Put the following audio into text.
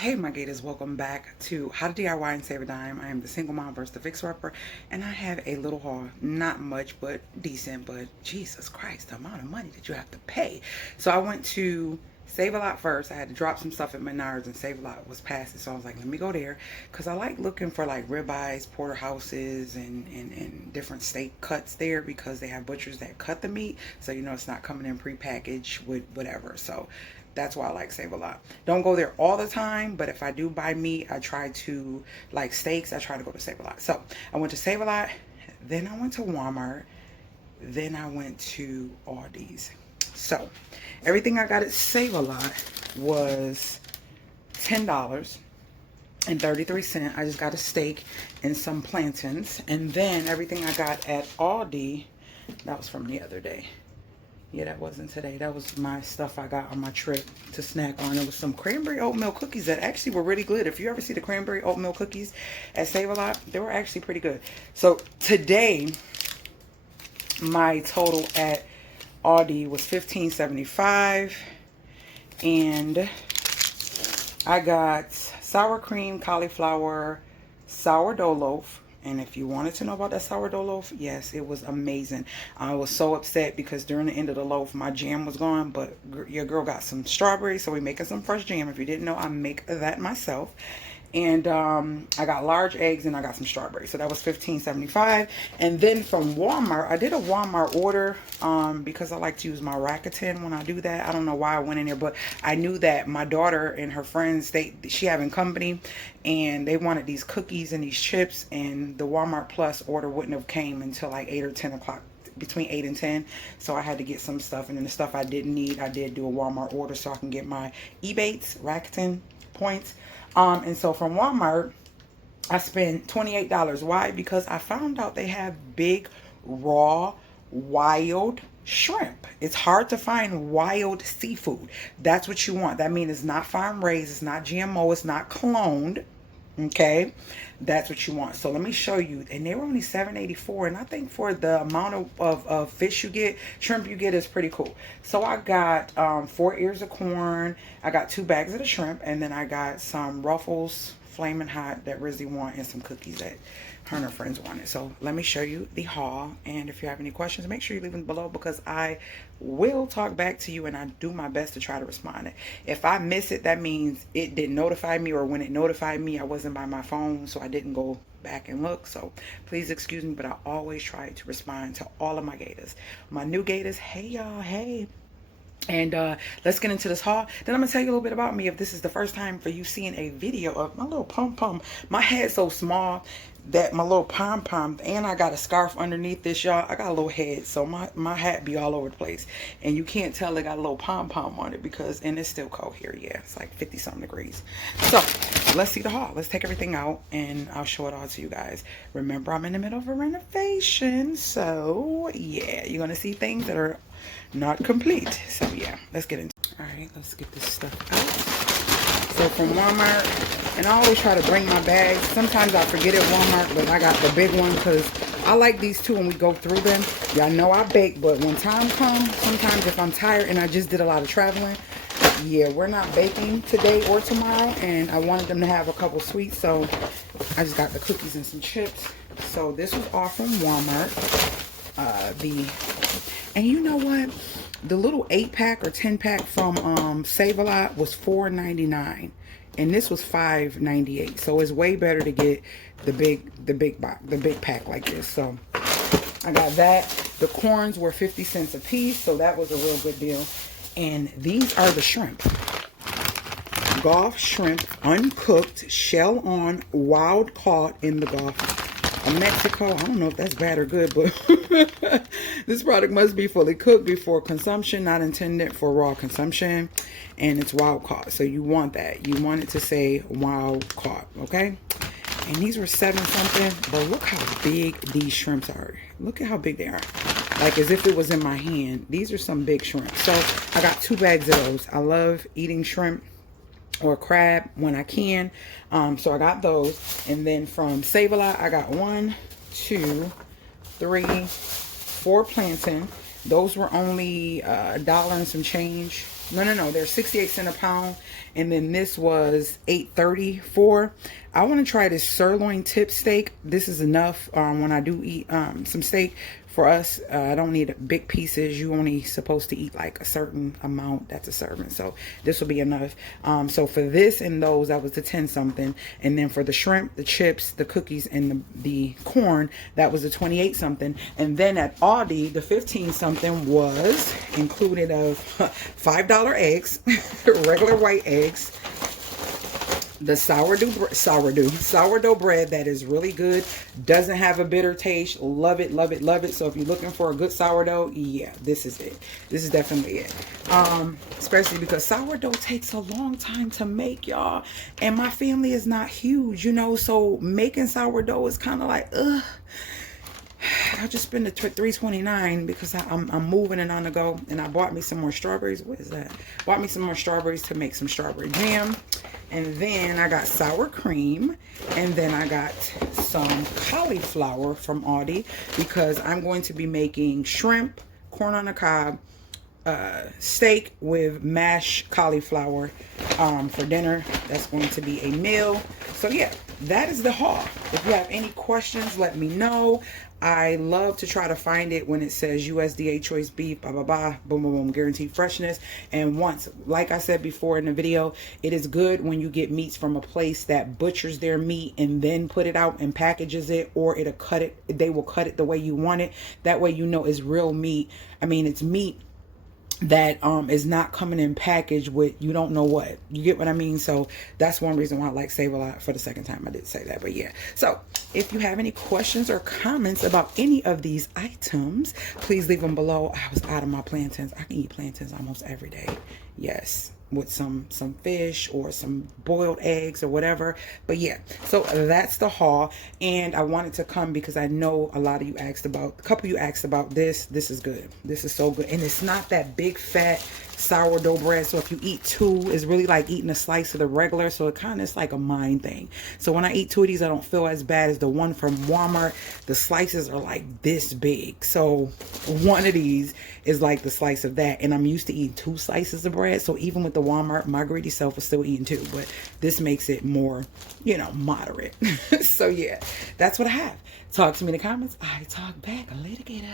Hey my gators, welcome back to How to DIY and Save a Dime. I am the single mom versus the fixer upper, and I have a little haul. Not much, but decent. But Jesus Christ, the amount of money that you have to pay. So I went to Save a Lot first. I had to drop some stuff at Menards, and Save a Lot was past it. So I was like, let me go there, because I like looking for like ribeyes, porterhouses, and different steak cuts there, because they have butchers that cut the meat, so you know it's not coming in prepackaged with whatever. So that's why I like Save a Lot. Don't go there all the time, but if I do buy meat, I try to, like steaks, I try to go to Save a Lot. So I went to Save a Lot, then I went to Walmart, then I went to Aldi's. So everything I got at Save a Lot was $10.33. I just got a steak and some plantains. And then everything I got at Aldi, that was from the other day. Yeah, that wasn't today. That was my stuff I got on my trip to snack on. It was some cranberry oatmeal cookies that actually were really good. If you ever see the cranberry oatmeal cookies at Save a Lot, they were actually pretty good. So today, my total at Aldi was $15.75, and I got sour cream, cauliflower, sourdough loaf. And if you wanted to know about that sourdough loaf, yes, it was amazing. I was so upset because during the end of the loaf, my jam was gone, but your girl got some strawberries, so we're making some fresh jam. If you didn't know, I make that myself. And I got large eggs and I got some strawberries. So that was $15.75. And then from Walmart, I did a Walmart order because I like to use my Rakuten when I do that. I don't know why I went in there, but I knew that my daughter and her friends, she having company, and they wanted these cookies and these chips, and the Walmart Plus order wouldn't have came until like 8 or 10 o'clock, between 8 and 10. So I had to get some stuff, and then the stuff I didn't need, I did do a Walmart order so I can get my Ebates Rakuten points. And so from Walmart, I spent $28. Why? Because I found out they have big, raw, wild shrimp. It's hard to find wild seafood. That's what you want. That means it's not farm raised, it's not GMO, it's not cloned. Okay, that's what you want. So let me show you. And they were only $7.84, and I think for the amount of fish you get, shrimp you get, is pretty cool. So I got 4 ears of corn, I got 2 bags of the shrimp, and then I got some Ruffles Flaming Hot that Rizzy wanted, and some cookies that her and her friends wanted. So let me show you the haul, and if you have any questions, make sure you leave them below, because I will talk back to you and I do my best to try to respond. If I miss it, that means it didn't notify me, or when it notified me, I wasn't by my phone, so I didn't go back and look. So please excuse me, but I always try to respond to all of my gators. My new gators, hey y'all, hey. And let's get into this haul. Then I'm gonna tell you a little bit about me. If this is the first time for you seeing a video of my little pom-pom, my head's so small that my little pom-pom, and I got a scarf underneath this, y'all. I got a little head, so my hat be all over the place, and you can't tell I got a little pom-pom on it, because, and it's still cold here. Yeah, it's like 50 something degrees. So let's see the haul. Let's take everything out and I'll show it all to you guys. Remember, I'm in the middle of a renovation, so yeah, you're gonna see things that are not complete. So yeah, let's get into it. All right, let's get this stuff out. So from Walmart, and I always try to bring my bags. Sometimes I forget at Walmart, but I got the big one because I like these too when we go through them. Y'all know I bake, but when time comes, sometimes if I'm tired and I just did a lot of traveling, yeah, we're not baking today or tomorrow, and I wanted them to have a couple sweets, so I just got the cookies and some chips. So this was all from Walmart. And you know what? The little 8-pack or 10-pack from Save a Lot was $4.99, and this was $5.98. So it's way better to get the big pack like this. So I got that. The corns were 50 cents a piece, so that was a real good deal. And these are the shrimp. Gulf shrimp, uncooked, shell on, wild caught in the Gulf of Mexico. I don't know if that's bad or good, but this product must be fully cooked before consumption, not intended for raw consumption, and it's wild caught. So you want that. You want it to say wild caught, okay? And these were 7 something, but look how big these shrimps are. Look at how big they are. Like as if it was in my hand. These are some big shrimp. So I got 2 bags of those. I love eating shrimp or crab when I can. So I got those. And then from Save a Lot, I got 1, 2, 3, 4 plantain. Those were only $1 and some change No, they're 68 cents a pound, and then this was $8.34. I want to try this sirloin tip steak. This is enough when I do eat some steak. For us, I don't need big pieces. You only supposed to eat like a certain amount. That's a serving. So this will be enough. So for this and those, that was the 10 something. And then for the shrimp, the chips, the cookies, and the corn, that was the 28 something. And then at Aldi, the 15 something was included of $5 eggs, regular white eggs, the sourdough bread that is really good, doesn't have a bitter taste. Love it, love it, love it. So if you're looking for a good sourdough, yeah, this is it. This is definitely it. Especially because sourdough takes a long time to make, y'all, and my family is not huge, you know, so making sourdough is kind of like, ugh. I just spent the $3.29 because I'm moving and on the go, and I bought me some more strawberries. What is that? Bought me some more strawberries to make some strawberry jam, and then I got sour cream, and then I got some cauliflower from Aldi because I'm going to be making shrimp, corn on the cob, steak with mashed cauliflower for dinner. That's going to be a meal. So yeah, that is the haul. If you have any questions, let me know. I love to try to find it when it says USDA choice beef, blah, blah, blah, boom, boom, boom, guaranteed freshness. And once, like I said before in the video, it is good when you get meats from a place that butchers their meat and then put it out and packages it, or it'll cut it. They will cut it the way you want it. That way you know it's real meat. I mean, it's meat that is not coming in packaged with you don't know what. You get what I mean? So that's one reason why I like Save a Lot. For the second time I did say that, but yeah. So if you have any questions or comments about any of these items, please leave them below. I was out of my plantains. I can eat plantains almost every day. Yes, with some fish or some boiled eggs or whatever. But yeah, so that's the haul, and I wanted to come because I know a lot of you asked about, a couple of you asked about this. This is good. This is so good, and it's not that big fat sourdough bread, so if you eat two, it's really like eating a slice of the regular, so it kind of is like a mind thing. So when I eat two of these, I don't feel as bad as the one from Walmart. The slices are like this big, so one of these is like the slice of that, and I'm used to eating two slices of bread, so even with the Walmart, my greedy self is still eating two, but this makes it more, you know, moderate. So yeah, that's what I have. Talk to me in the comments. I talk back later, gator.